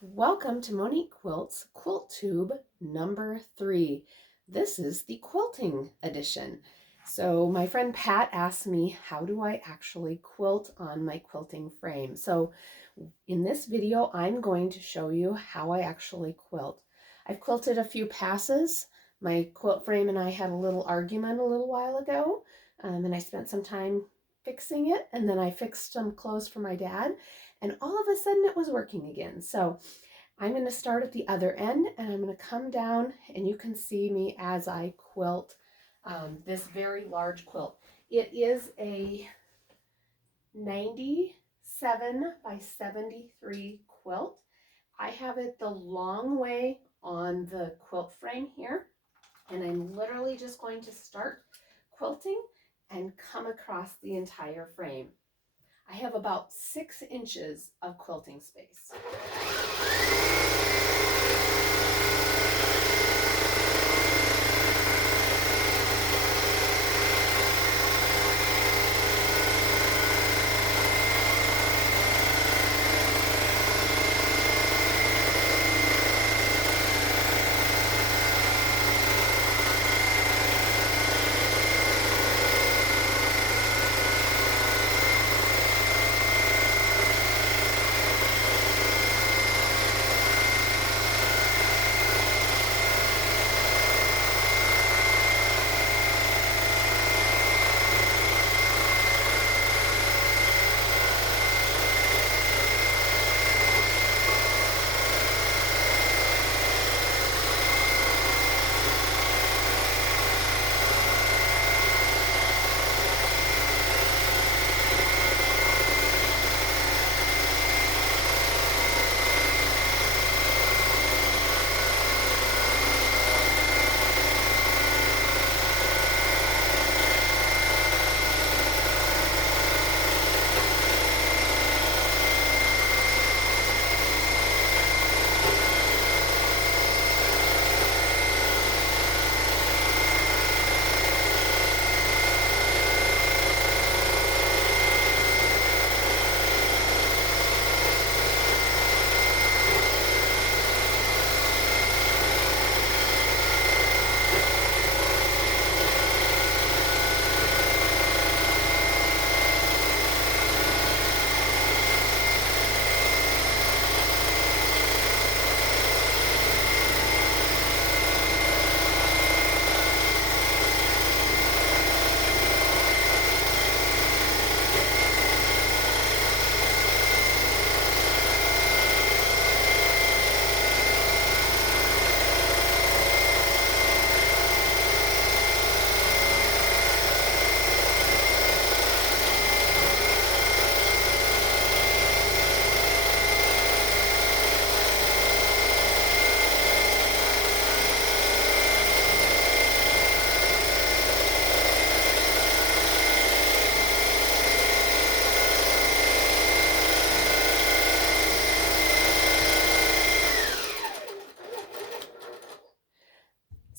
Welcome to Moneik Quilts Quilttube number 3. This is the quilting edition. So my friend Pat asked me, how do I actually quilt on my quilting frame? So in this video, I'm going to show you how I actually quilt. I've quilted a few passes. My quilt frame and I had a little argument a little while ago, and I spent some time fixing it, and then I fixed some clothes for my dad, and all of a sudden it was working again. So I'm going to start at the other end, and I'm going to come down, and you can see me as I quilt this very large quilt. It is a 97 by 73 quilt. I have it the long way on the quilt frame here, and I'm literally just going to start quilting and come across the entire frame. I have about 6 inches of quilting space.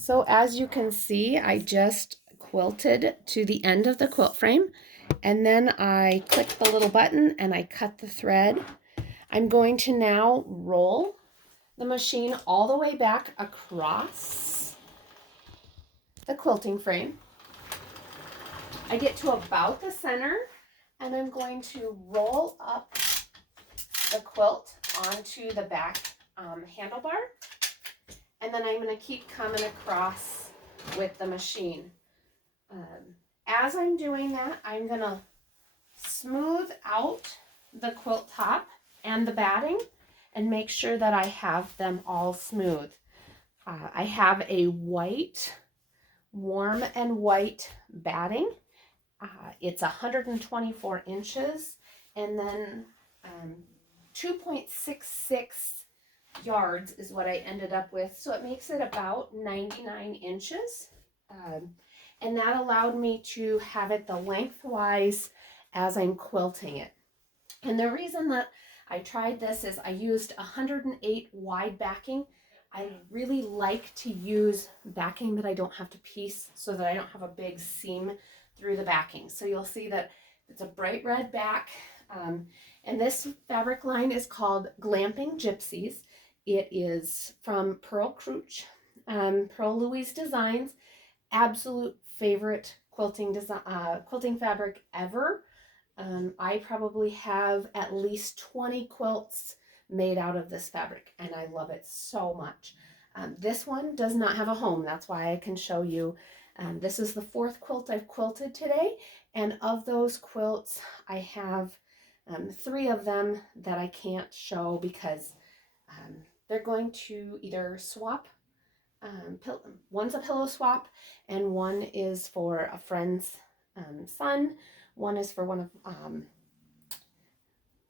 So as you can see, I just quilted to the end of the quilt frame, and then I click the little button and I cut the thread. I'm going to now roll the machine all the way back across the quilting frame. I get to about the center, and I'm going to roll up the quilt onto the back handlebar. And then I'm going to keep coming across with the machine. As I'm doing that, I'm going to smooth out the quilt top and the batting and make sure that I have them all smooth. I have a white, warm and white batting. It's 124 inches, and then 2.66 yards is what I ended up with. So it makes it about 99 inches. And that allowed me to have it the lengthwise as I'm quilting it. And the reason that I tried this is I used 108 wide backing. I really like to use backing that I don't have to piece, so that I don't have a big seam through the backing. So you'll see that it's a bright red back. And this fabric line is called Glamping Gypsies. It is from Pearl Crouch, Pearl Louise Designs. Absolute favorite quilting fabric ever. I probably have at least 20 quilts made out of this fabric, and I love it so much. This one does not have a home. That's why I can show you. This is the fourth quilt I've quilted today, and of those quilts, I have 3 of them that I can't show because they're going to either swap. One's a pillow swap, and one is for a friend's son. One is for one of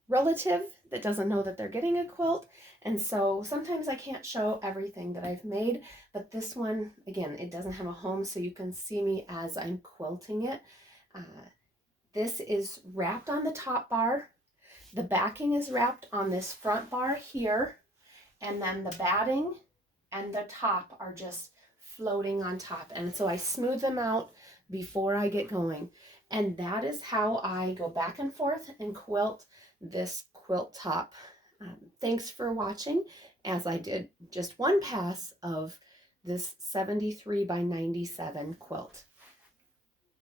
relative that doesn't know that they're getting a quilt. And so sometimes I can't show everything that I've made, but this one, again, it doesn't have a home, so you can see me as I'm quilting it. This is wrapped on the top bar. The backing is wrapped on this front bar here, and then the batting and the top are just floating on top. And so I smooth them out before I get going. And that is how I go back and forth and quilt this quilt top. Thanks for watching as I did just one pass of this 73 by 97 quilt.